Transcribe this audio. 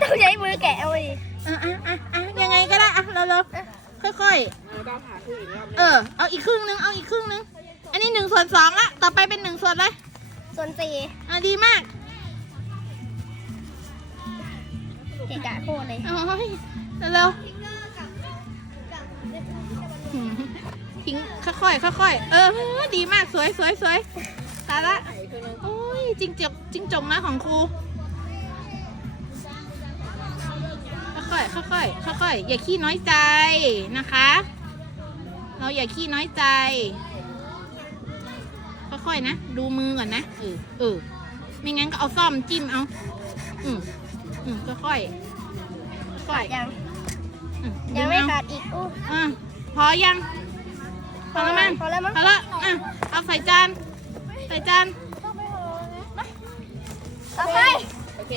ต้องใช้มือแกะเอาดิ ยังไงก็ได้เราค่อยๆเอาอีกครึ่งนึงอันนี้1/2ละต่อไปเป็น1 ส่วนเลย ส่วนสี่ ดีมาก เกะกะโคตรเลย โอ้ยเร็วทิ้งค่อยๆดีมากสวยตาละโอ้ยจริงจงนะของครูค่อยอย่าขี้น้อยใจนะคะเราอย่าขี้น้อยใจค่อยๆนะดูมือก่อนนะไม่งั้นก็เอาซ่อมจิ้มเอาค่อยยังไม่ขาดอีกพอยังพอแล้วมั้งพอแล้วเอาใส่จานต่อไปโอเค